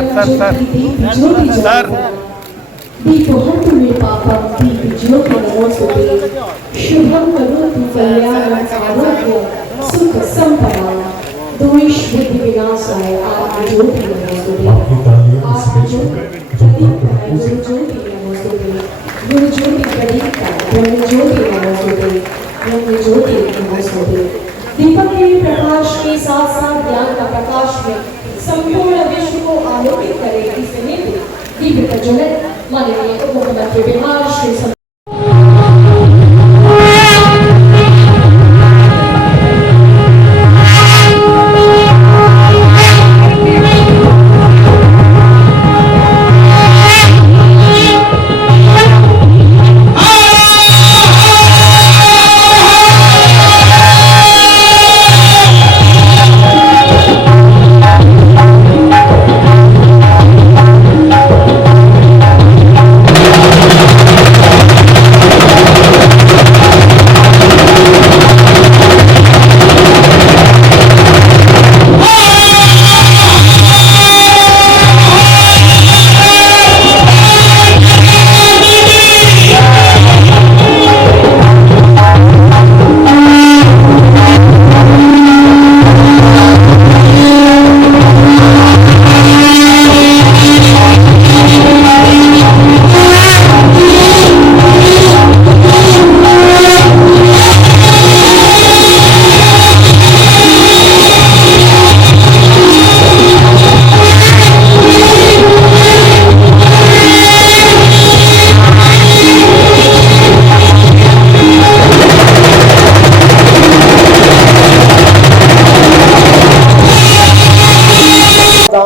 Sir दीपोहतुमे पापं दीपज्योतिर्नमोस्तुते शुभं करोतु कल्याणं आरोग्य सुख संपदा दोषविघ्नविनाशाय आत्मज्योति नमोस्तुते गुरुज्योति प्रदीप्ता ब्रह्मज्योति नमोस्तुते ब्रह्मज्योति नमोस्तुते। दीपक के प्रकाश के साथ साथ ज्ञान का प्रकाश में संपूर्ण विश्व को आलोकित करे इसलिए दीप प्रज्वलित माननीय उप मुख्यमंत्री बिहार श्री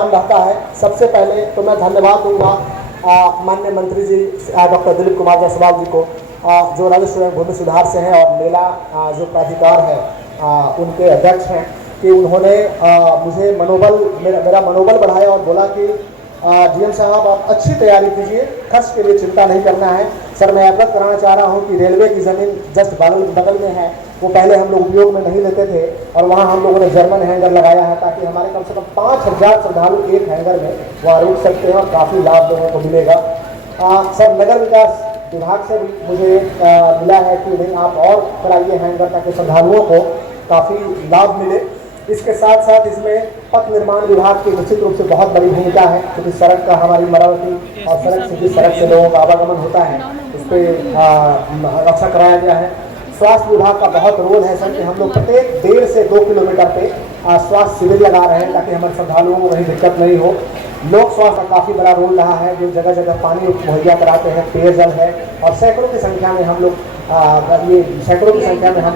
रहता है। सबसे पहले तो मैं धन्यवाद दूंगा माननीय मंत्री जी डॉक्टर दिलीप कुमार जायसवाल जी को, जो राजस्व एवं भूमि सुधार से हैं और मेला जो प्राधिकार है उनके अध्यक्ष हैं, कि उन्होंने मुझे मेरा मनोबल बढ़ाया और बोला कि डीएम साहब आप अच्छी तैयारी कीजिए, खर्च के लिए चिंता नहीं करना है। सर मैं अवगत कराना चाह रहा हूँ कि रेलवे की ज़मीन जस्ट बगल में है, वो पहले हम लोग उपयोग में नहीं लेते थे और वहाँ हम लोगों ने जर्मन हैंगर लगाया है ताकि हमारे कम से कम 5000 श्रद्धालु एक हैंगर में वहाँ रुक सकते हैं और काफ़ी लाभ लोगों को मिलेगा। सर नगर विकास विभाग से भी मुझे मिला है कि नहीं आप और कराइए हैंगर ताकि श्रद्धालुओं को काफ़ी लाभ मिले। इसके साथ साथ इसमें पथ निर्माण विभाग की निश्चित रूप से बहुत बड़ी भूमिका है, क्योंकि सड़क का हमारी मरम्मती और सड़क से जिस सड़क से लोगों का आवागमन होता है उस पर रक्षा कराया गया है। स्वास्थ्य विभाग का बहुत रोल है सर कि हम लोग प्रत्येक 1.5 से 2 किलोमीटर पे स्वास्थ्य शिविर लगा रहे हैं ताकि हमारे श्रद्धालुओं को कहीं दिक्कत नहीं हो। लोक स्वास्थ्य का काफ़ी बड़ा रोल रहा है, जो जगह जगह पानी मुहैया कराते हैं, पेयजल है और सैकड़ों की संख्या में हम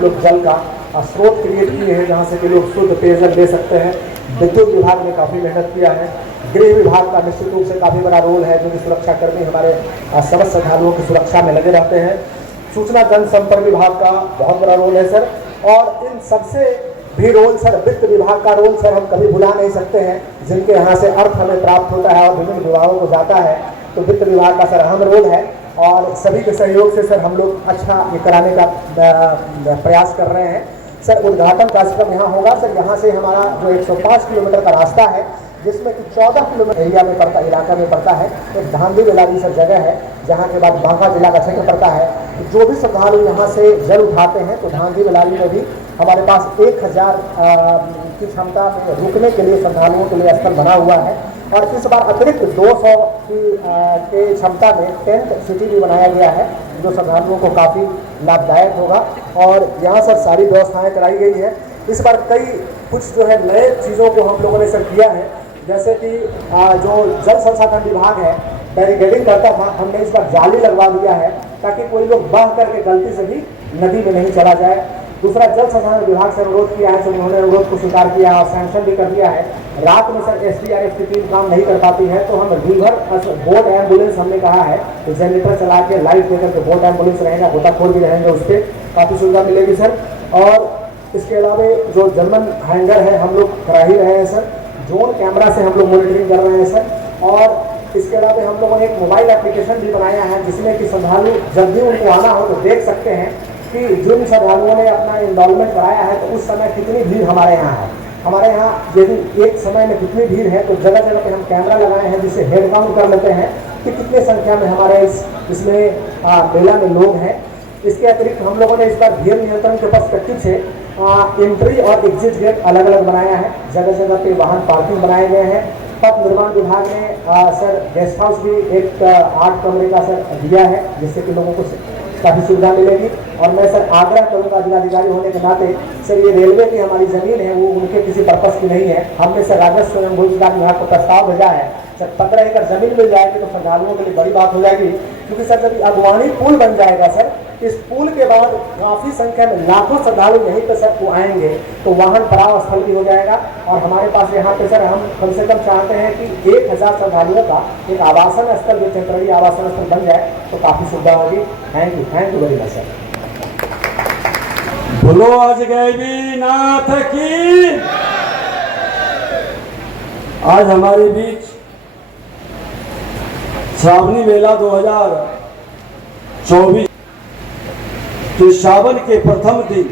लोग जल का स्रोत क्रिएट किए हैं जहाँ से कि लोग शुद्ध पेयजल ले सकते हैं। विद्युत विभाग ने काफ़ी मेहनत किया है। गृह विभाग का निश्चित रूप से काफ़ी बड़ा रोल है, जो कि सुरक्षाकर्मी हमारे समस्त श्रद्धालुओं की सुरक्षा में लगे रहते हैं। सूचना जनसंपर्क विभाग का बहुत बड़ा रोल है सर, और इन सबसे भी रोल सर वित्त विभाग का रोल सर हम कभी भुला नहीं सकते हैं, जिनके यहाँ से अर्थ हमें प्राप्त होता है और विभिन्न विभागों को जाता है, तो वित्त विभाग का सर अहम रोल है और सभी के सहयोग से सर हम लोग अच्छा ये कराने का प्रयास कर रहे हैं। सर उद्घाटन कार्यक्रम यहाँ होगा सर, यहाँ से हमारा जो 105 किलोमीटर का रास्ता है जिसमें कि 14 किलोमीटर इलाका में पड़ता है, एक धांधी बेलारी सर जगह है जहाँ के बाद बांका जिला का क्षेत्र पड़ता है। जो भी श्रद्धालु यहाँ से जल उठाते हैं तो धांधी बेलारी में भी हमारे पास 1000 की क्षमता में रुकने के लिए श्रद्धालुओं के लिए स्थल बना हुआ है और इस बार अतिरिक्त 200 के क्षमता में टेंट सिटी भी बनाया गया है, जो श्रद्धालुओं को काफ़ी लाभदायक होगा और यहाँ सर सारी व्यवस्थाएं कराई गई है। इस बार कई कुछ जो है नए चीज़ों को हम लोगों ने सर किया है, जैसे कि जो जल संसाधन विभाग है बैरिकेडिंग करता था, हमने इस बार जाली लगवा दिया है ताकि कोई लोग बह करके गलती से भी नदी में नहीं चला जाए। दूसरा जल संसाधन विभाग से अनुरोध किया है, तो उन्होंने अनुरोध को स्वीकार किया और सैंक्शन भी कर दिया है। रात में सर एसडीआरएफ की टीम काम नहीं कर पाती है तो हम रिवर बोट एम्बुलेंस हमने कहा है तो जनरेटर चला के लाइट देकर के बोट एम्बुलेंस रहेगा, गोताखोर भी रहेंगे, उस पर काफ़ी सुविधा मिलेगी सर। और इसके अलावा जो जर्मन हैंगर है हम लोग करा ही रहे हैं सर, ड्रोन कैमरा से हम लोग मॉनिटरिंग कर रहे हैं सर। और इसके अलावा हम लोगों ने एक मोबाइल एप्लीकेशन भी बनाया है जिसमें कि श्रद्धालु जब भी उनको आना हो तो देख सकते हैं कि जिन श्रद्धालुओं ने अपना इनरोलमेंट कराया है तो उस समय कितनी भीड़ हमारे यहाँ है। हमारे यहाँ यदि एक समय में कितनी भीड़ है तो जगह जगह पे हम कैमरा लगाए हैं जिससे हेड काउंट कर लेते हैं कि कितने संख्या में हमारे इसमें मेला में लोग हैं। इसके अतिरिक्त हम लोगों ने इस बार भीड़ नियंत्रण के पर्सपेक्टिव से एंट्री और एग्जिट गेट अलग अलग बनाया है। जगह जगह पे वाहन पार्किंग बनाए गए हैं। पथ निर्माण विभाग ने सर गेस्ट हाउस भी एक 8 कमरे का सर दिया है जिससे कि लोगों को काफ़ी सुविधा मिलेगी। और मैं सर आग्रह करूँगा जिलाधिकारी होने के नाते सर ये रेलवे की हमारी ज़मीन है वो उनके किसी पर्पज़ की नहीं है। हमने सर राजस्व एवं रोजगार विभाग को प्रस्ताव भेजा है सर 15 एकड़ जमीन मिल जाएगी तो श्रद्धालुओं के लिए बड़ी बात हो जाएगी। क्योंकि सर जब अगवानी पुल बन जाएगा सर इस पुल के बाद काफ़ी संख्या में लाखों श्रद्धालु यहीं पर सर को आएंगे तो वाहन पड़ाव स्थल भी हो जाएगा। और हमारे पास यहाँ पे सर हम कम से कम चाहते हैं कि 1000 श्रद्धालुओं का एक आवासन स्थल जो टेम्पररी आवासन स्थल बन जाए तो काफ़ी सुविधा होगी। Thank you very much sir. बोलो अजगैबीनाथ की। आज हमारे बीच श्रावणी मेला 2024 के श्रावण के प्रथम दिन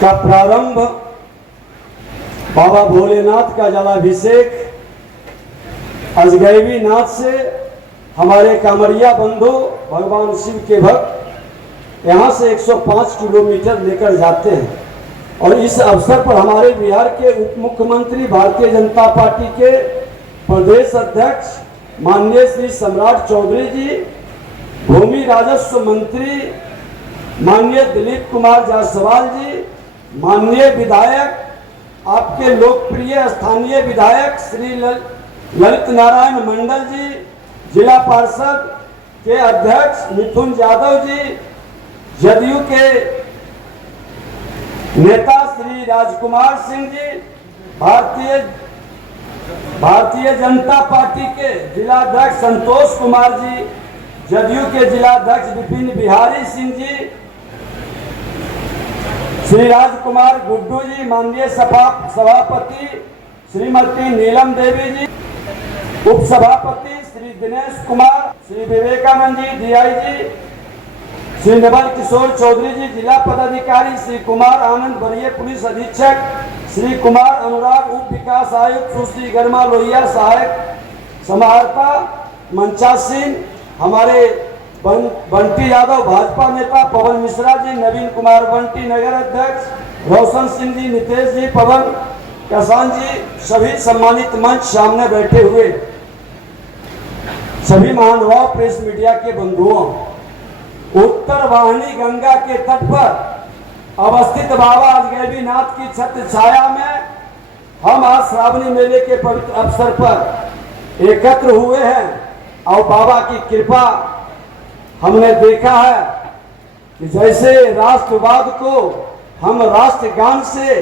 का प्रारंभ बाबा भोलेनाथ का जलाभिषेक अजगैबीनाथ से हमारे कांवरिया बंधु भगवान शिव के भक्त यहाँ से 105 किलोमीटर लेकर जाते हैं। और इस अवसर पर हमारे बिहार के उप मुख्यमंत्री भारतीय जनता पार्टी के प्रदेश अध्यक्ष माननीय श्री सम्राट चौधरी जी, भूमि राजस्व मंत्री माननीय दिलीप कुमार जायसवाल जी, माननीय विधायक आपके लोकप्रिय स्थानीय विधायक श्री ललित नारायण मंडल जी, जिला पार्षद के अध्यक्ष मिथुन यादव जी, जदयू के नेता श्री राजकुमार सिंह जी, भारतीय जनता पार्टी के जिलाध्यक्ष संतोष कुमार जी, जदयू के जिलाध्यक्ष विपिन बिहारी सिंह जी, श्री राजकुमार गुड्डू जी, माननीय सभापति श्रीमती नीलम देवी जी, उपसभापति श्री दिनेश कुमार, श्री विवेकानंद जी डीआईजी, श्री नवल किशोर चौधरी जी, जिला पदाधिकारी श्री कुमार आनंद, वरीय पुलिस अधीक्षक श्री कुमार अनुराग, उप विकास आयुक्त सुश्री गर्मा लोहिया, सहायक समाहर्ता मंचा सिंह, हमारे बंटी यादव भाजपा नेता, पवन मिश्रा जी, नवीन कुमार बंटी नगर अध्यक्ष, रोशन सिंह जी, नितेश जी, पवन किसान जी, सभी सम्मानित मंच सामने बैठे हुए सभी महानुभाव प्रेस मीडिया के बंधुओं, उत्तर वाहिनी गंगा के तट पर अवस्थित बाबा अजगैबीनाथ की छत्र छाया में हम आज श्रावणी मेले के पवित्र अवसर पर एकत्र हुए हैं। और बाबा की कृपा हमने देखा है कि जैसे राष्ट्रवाद को हम राष्ट्रगान से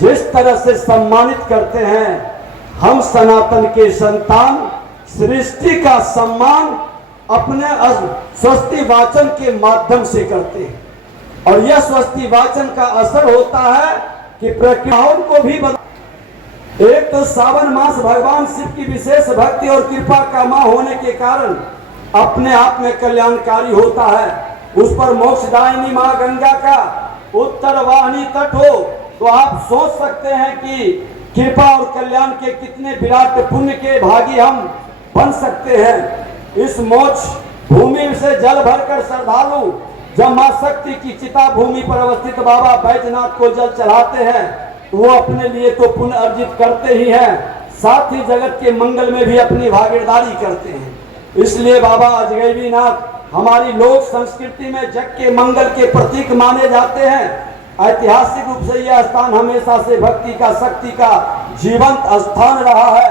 जिस तरह से सम्मानित करते हैं, हम सनातन के संतान सृष्टि का सम्मान अपने स्वस्ति वाचन के माध्यम से करते हैं। और यह स्वस्ति वाचन का असर होता है कि प्रक्रियाओं को भी एक तो सावन मास भगवान शिव की विशेष भक्ति और कृपा का माह होने के कारण अपने आप में कल्याणकारी होता है। उस पर मोक्षदायिनी माँ गंगा का उत्तर वाहिनी तट हो तो आप सोच सकते हैं कि कृपा और कल्याण के कितने विराट पुण्य के भागी हम बन सकते हैं। इस मोक्ष भूमि से जल भरकर श्रद्धालु जब मां शक्ति की चिता भूमि पर अवस्थित बाबा बैजनाथ को जल चढ़ाते हैं तो वो अपने लिए तो पुण्य अर्जित करते ही हैं, साथ ही जगत के मंगल में भी अपनी भागीदारी करते हैं। इसलिए बाबा अजगैबीनाथ हमारी लोक संस्कृति में जग के मंगल के प्रतीक माने जाते हैं। ऐतिहासिक रूप से यह स्थान हमेशा से भक्ति का शक्ति का जीवंत स्थान रहा है।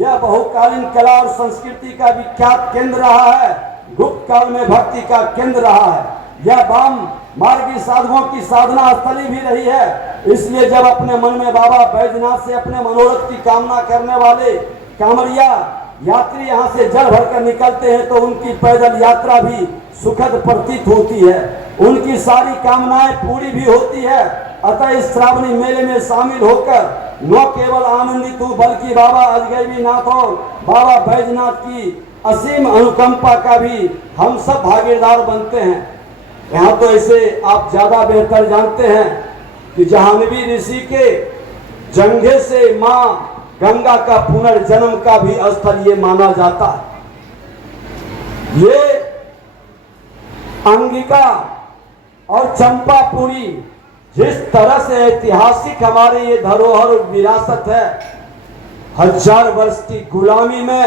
यह बहुकालीन कला और संस्कृति का विख्यात केंद्र रहा है। गुप्त काल में भक्ति का केंद्र रहा है। यह वाम मार्गी साधुओं की साधना स्थली भी रही है। इसलिए जब अपने मन में बाबा बैजनाथ से अपने मनोरथ की कामना करने वाले कांवरिया यात्री यहाँ से जल भरकर निकलते हैं तो उनकी पैदल यात्रा भी सुखद प्रतीत होती है, उनकी सारी कामनाएं पूरी भी होती है। अतः इस श्रावणी मेले में शामिल होकर न केवल आनंदित हूँ बल्कि बाबा अजगैबीनाथ और बाबा बैजनाथ की असीम अनुकंपा का भी हम सब भागीदार बनते हैं। यहाँ तो ऐसे आप ज्यादा बेहतर जानते हैं कि जाह्नवी ऋषि के जंघे से मां गंगा का पुनर्जन्म का भी स्थल ये माना जाता है। ये अंगिका और चंपापुरी जिस तरह से ऐतिहासिक हमारे ये धरोहर और विरासत है, 1000 वर्ष की गुलामी में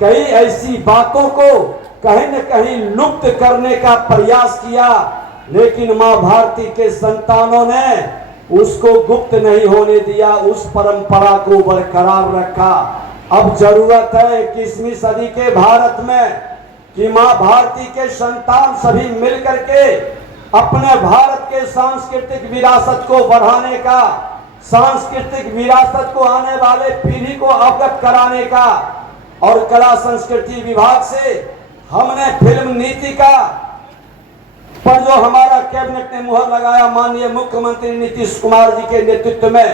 कई ऐसी बातों को कहीं न कहीं लुप्त करने का प्रयास किया, लेकिन मां भारती के संतानों ने उसको गुप्त नहीं होने दिया, उस परंपरा को बरकरार रखा। अब जरूरत है 21वीं सदी के भारत में कि मां भारती के संतान सभी मिलकर के अपने भारत के सांस्कृतिक विरासत को बढ़ाने का, सांस्कृतिक विरासत को आने वाले पीढ़ी को अवगत कराने का। और कला संस्कृति विभाग से हमने फिल्म नीति का पर जो हमारा कैबिनेट ने मुहर लगाया माननीय मुख्यमंत्री नीतीश कुमार जी के नेतृत्व में,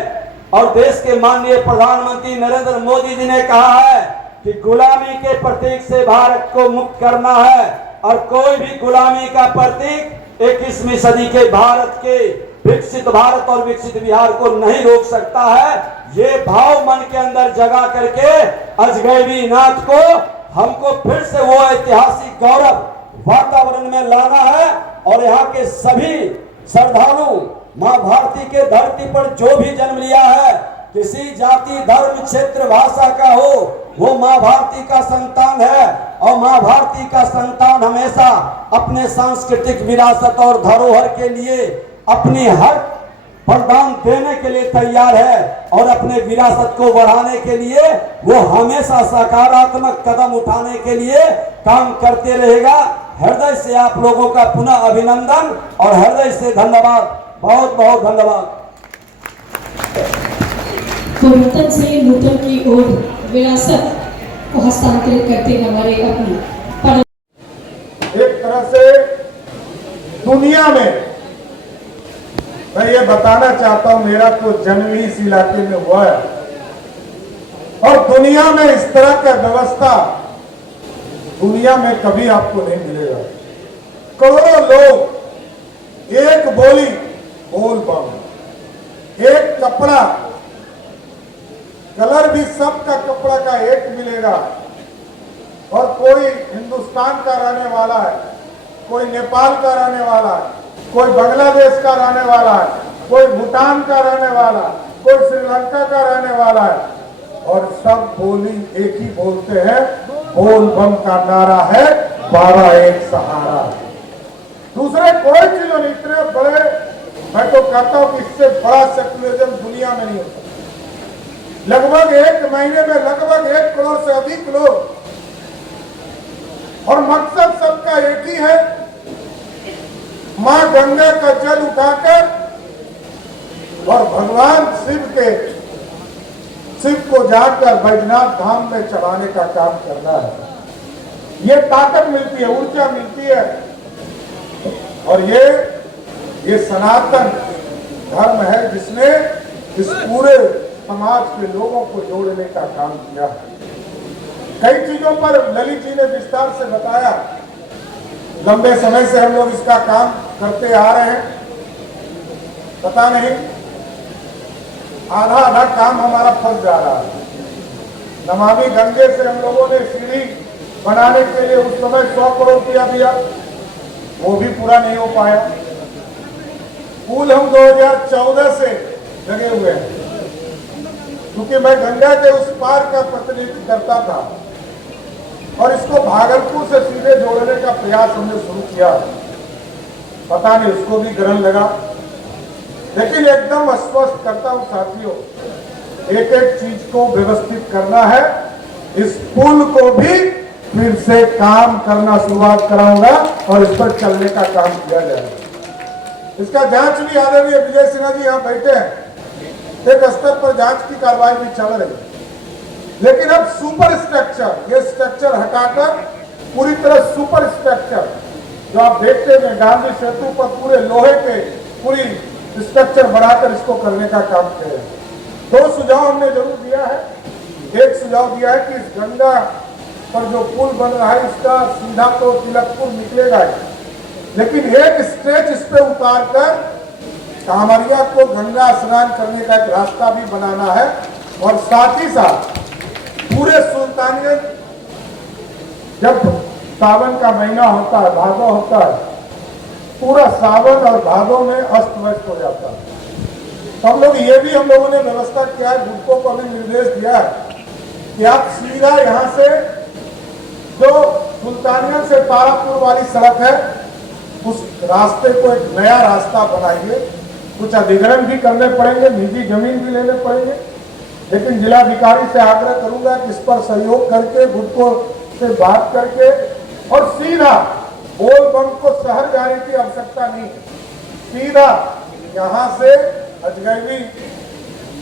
और देश के माननीय प्रधानमंत्री नरेंद्र मोदी जी ने कहा है कि गुलामी के प्रतीक से भारत को मुक्त करना है, और कोई भी गुलामी का प्रतीक 21वीं सदी के भारत के विकसित भारत और विकसित बिहार को नहीं रोक सकता है। ये भाव मन के अंदर जगा करके अजगैबी नाथ को हमको फिर से वो ऐतिहासिक गौरव वातावरण में लाना है। और यहाँ के सभी श्रद्धालु मां भारती के धरती पर जो भी जन्म लिया है, किसी जाति धर्म क्षेत्र भाषा का हो, वो मां भारती का संतान है। और मां भारती का संतान हमेशा अपने सांस्कृतिक विरासत और धरोहर के लिए अपनी हर बलिदान देने के लिए तैयार है, और अपने विरासत को बढ़ाने के लिए वो हमेशा सकारात्मक कदम उठाने के लिए काम करते रहेगा। हृदय से आप लोगों का पुनः अभिनंदन और हृदय से धन्यवाद, बहुत बहुत धन्यवाद। पूर्वतन से नूतन की ओर विरासत को हस्तांतरित करते हमारे अपनी एक तरह से दुनिया में मैं ये बताना चाहता हूं, मेरा तो जन्म ही इस इलाके में हुआ है, और दुनिया में इस तरह का व्यवस्था दुनिया में कभी आपको नहीं मिलेगा। करोड़ों लोग एक बोली बोल बम, एक कपड़ा, कलर भी सबका कपड़ा का एक मिलेगा, और कोई हिंदुस्तान का रहने वाला है, कोई नेपाल का रहने वाला है, कोई बांग्लादेश का रहने वाला है, कोई भूटान का रहने वाला, कोई श्रीलंका का रहने वाला है, और सब बोली एक ही बोलते हैं, बोल बम का नारा है 12 एक सहारा। दूसरे कोई चीजों नहीं, इतने बड़े, मैं तो कहता हूं कि इससे बड़ा सेकुलरिज्म दुनिया में नहीं होता। लगभग एक महीने में लगभग 1 करोड़ से अधिक लोग, और मकसद सबका एक ही है, मां गंगा का जल उठाकर और भगवान शिव को जाकर बैजनाथ धाम में चढ़ाने का काम करना है। ये ताकत मिलती है, ऊर्जा मिलती है, और ये सनातन धर्म है जिसने इस पूरे समाज के लोगों को जोड़ने का काम किया है। कई चीजों पर ललित जी ने विस्तार से बताया, लंबे समय से हम लोग इसका काम करते आ रहे हैं, पता नहीं आधा काम हमारा फंस जा रहा है। नमामि गंगे से हम लोगों ने सीढ़ी बनाने के लिए उस समय 100 करोड़ रुपया दिया, वो भी पूरा नहीं हो पाया। पुल हम 2014 से लगे हुए हैं, क्योंकि मैं गंगा के उस पार का प्रतिनिधित्व करता था, और इसको भागलपुर से सीधे जोड़ने का प्रयास हमने शुरू किया। पता नहीं उसको भी ग्रहण लगा, लेकिन एकदम आश्वस्त करता हूं साथियों, एक एक चीज को व्यवस्थित करना है। इस पुल को भी फिर से काम करना शुरुआत कराऊंगा, और इस पर चलने का काम किया जाएगा। इसका जांच भी आदरणीय विजय सिन्हा जी यहाँ बैठे हैं, एक स्तर पर जांच की कार्रवाई भी चल रही है, लेकिन अब सुपर स्ट्रक्चर, ये स्ट्रक्चर हटाकर पूरी तरह सुपर स्ट्रक्चर जो आप देखते हैं गांधी सेतु पर पूरे लोहे के पूरी स्ट्रक्चर बढ़ाकर इसको करने का काम किया है। 2 सुझाव हमने जरूर दिया है। एक सुझाव दिया है कि इस गंगा पर जो पुल बन रहा है इसका सीधा तो तिलकपुर निकलेगा, लेकिन एक स्ट्रेच इस पे उतार कर कांवरिया को गंगा स्नान करने का एक रास्ता भी बनाना है और साथ ही साथ पूरे सुल्तानगंज जब सावन का महीना होता है, भादो होता है, पूरा सावन और भादो में अस्त व्यस्त हो जाता है। तो हम लोग ये भी हम लोगों ने व्यवस्था किया है, बुड्को को भी निर्देश दिया है कि आप सीधा यहाँ से जो सुल्तानगंज से तारापुर वाली सड़क है उस रास्ते को एक नया रास्ता बनाइए। कुछ अधिग्रहण भी करने पड़ेंगे, निजी जमीन भी लेने पड़ेंगे, लेकिन जिलाधिकारी से आग्रह करूंगा कि इस पर सहयोग करके बुड्को से बात करके और सीधा बोलबम को शहर जाने की आवश्यकता नहीं, सीधा यहाँ से अजगैबी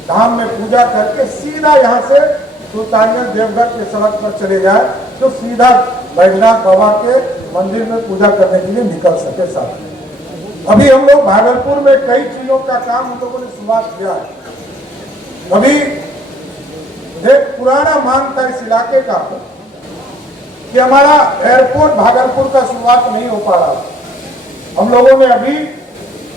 धाम में पूजा करके सीधा यहाँ से सुल्तानगंज देवघर के सड़क पर चले जाए तो सीधा बैजनाथ बाबा के मंदिर में पूजा करने के लिए निकल सके। साथ अभी हम लोग भागलपुर में कई चीजों का काम हम लोगों ने शुरुआत किया है। अभी एक पुराना मांग था इस इलाके का कि हमारा एयरपोर्ट भागलपुर का शुरुआत नहीं हो पा रहा। हम लोगों ने अभी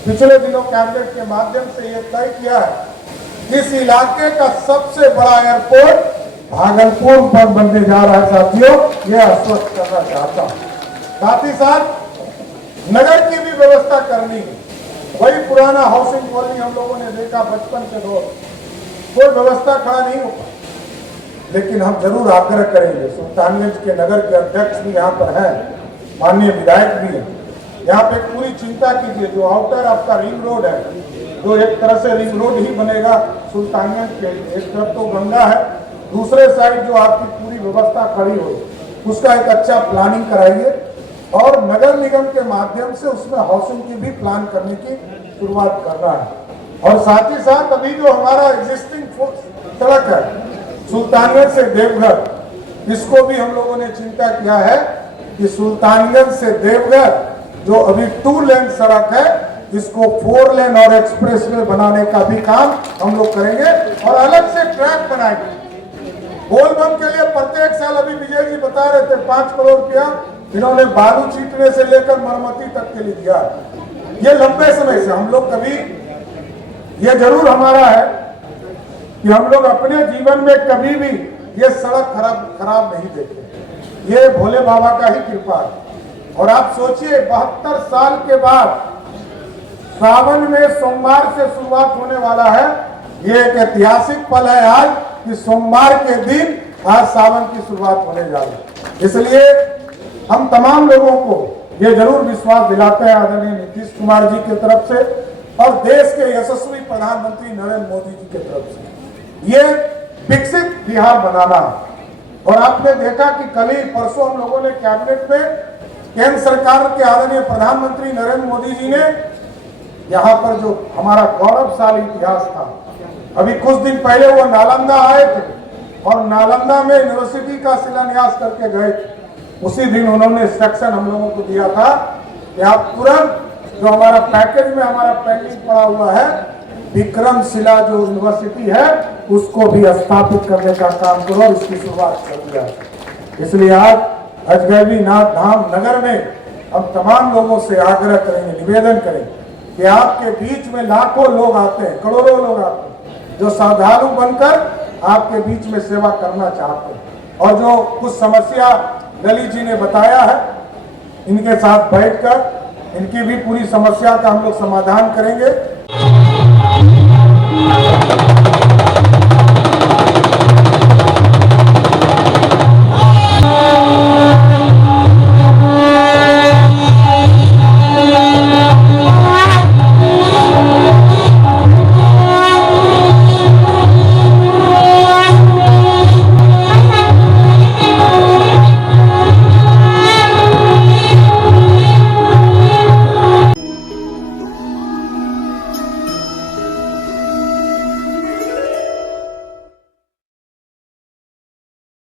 पिछले दिनों कैबिनेट के माध्यम से यह तय किया है इस इलाके का सबसे बड़ा एयरपोर्ट भागलपुर पर बनने जा रहा है। साथियों, यह आश्वस्त करना चाहता हूं। साथ ही साथ नगर की भी व्यवस्था करनी है। वही पुराना हाउसिंग कॉलोनी हम लोगों ने देखा बचपन के दौर, कोई व्यवस्था खड़ा नहीं हो पाई, लेकिन हम जरूर आग्रह करेंगे। सुल्तानगंज के नगर के अध्यक्ष भी यहाँ पर हैं, माननीय विधायक भी हैं, यहाँ पे पूरी चिंता कीजिए। जो आउटर आपका रिंग रोड है, जो एक तरह से रिंग रोड ही बनेगा सुल्तानगंज के, एक तरफ तो गंगा है, दूसरे साइड जो आपकी पूरी व्यवस्था खड़ी हो उसका एक अच्छा प्लानिंग कराइए और नगर निगम के माध्यम से उसमें हाउसिंग की भी प्लान करने की शुरुआत करना है। और साथ ही साथ अभी जो हमारा एग्जिस्टिंग सड़क है सुल्तानगंज से देवघर, इसको भी हम लोगों ने चिंता किया है कि सुल्तानगंज से देवघर जो अभी 2 लेन सड़क है इसको 4 लेन और एक्सप्रेस वे बनाने का भी काम हम लोग करेंगे और अलग से ट्रैक बनाएंगे। बोलबम के लिए प्रत्येक साल अभी विजय जी बता रहे थे 5 करोड़ रुपया इन्होंने बालू छीटने से लेकर मरम्मती तक के लिए दिया। ये लंबे समय से हम लोग कभी, ये जरूर हमारा है कि हम लोग अपने जीवन में कभी भी ये सड़क खराब नहीं देखे। ये भोले बाबा का ही कृपा है। और आप सोचिए 72 साल के बाद सावन में सोमवार से शुरुआत होने वाला है। ये एक ऐतिहासिक पल है आज कि सोमवार के दिन आज सावन की शुरुआत होने जा रही है। इसलिए हम तमाम लोगों को ये जरूर विश्वास दिलाते हैं आदरणीय नीतीश कुमार जी की तरफ से और देश के यशस्वी प्रधानमंत्री नरेंद्र मोदी जी की तरफ से, ये विकसित बिहार बनाना है। और आपने देखा कि कल ही परसों हम लोगों ने कैबिनेट में केंद्र सरकार के आदरणीय प्रधानमंत्री नरेंद्र मोदी जी ने यहाँ पर जो हमारा गौरवशाली इतिहास था, अभी कुछ दिन पहले वो नालंदा आए थे और नालंदा में यूनिवर्सिटी का शिलान्यास करके गए थे। उसी दिन उन्होंने इंस्ट्रक्शन हम लोगों को दिया था कि आप तुरंत जो हमारा पैकेज में हमारा पेंडिंग पड़ा हुआ है विक्रमशिला जो यूनिवर्सिटी है उसको भी स्थापित करने का काम करो और इसकी शुरुआत कर दिया। इसलिए आज अजगैबी नाथ धाम नगर में हम तमाम लोगों से आग्रह करेंगे, निवेदन करेंगे कि आपके बीच में लाखों लोग आते हैं, करोड़ों लोग आते हैं जो श्रद्धालु बनकर आपके बीच में सेवा करना चाहते हैं और जो कुछ समस्या ललित जी ने बताया है इनके साथ बैठकर इनकी भी पूरी समस्या का हम लोग समाधान करेंगे।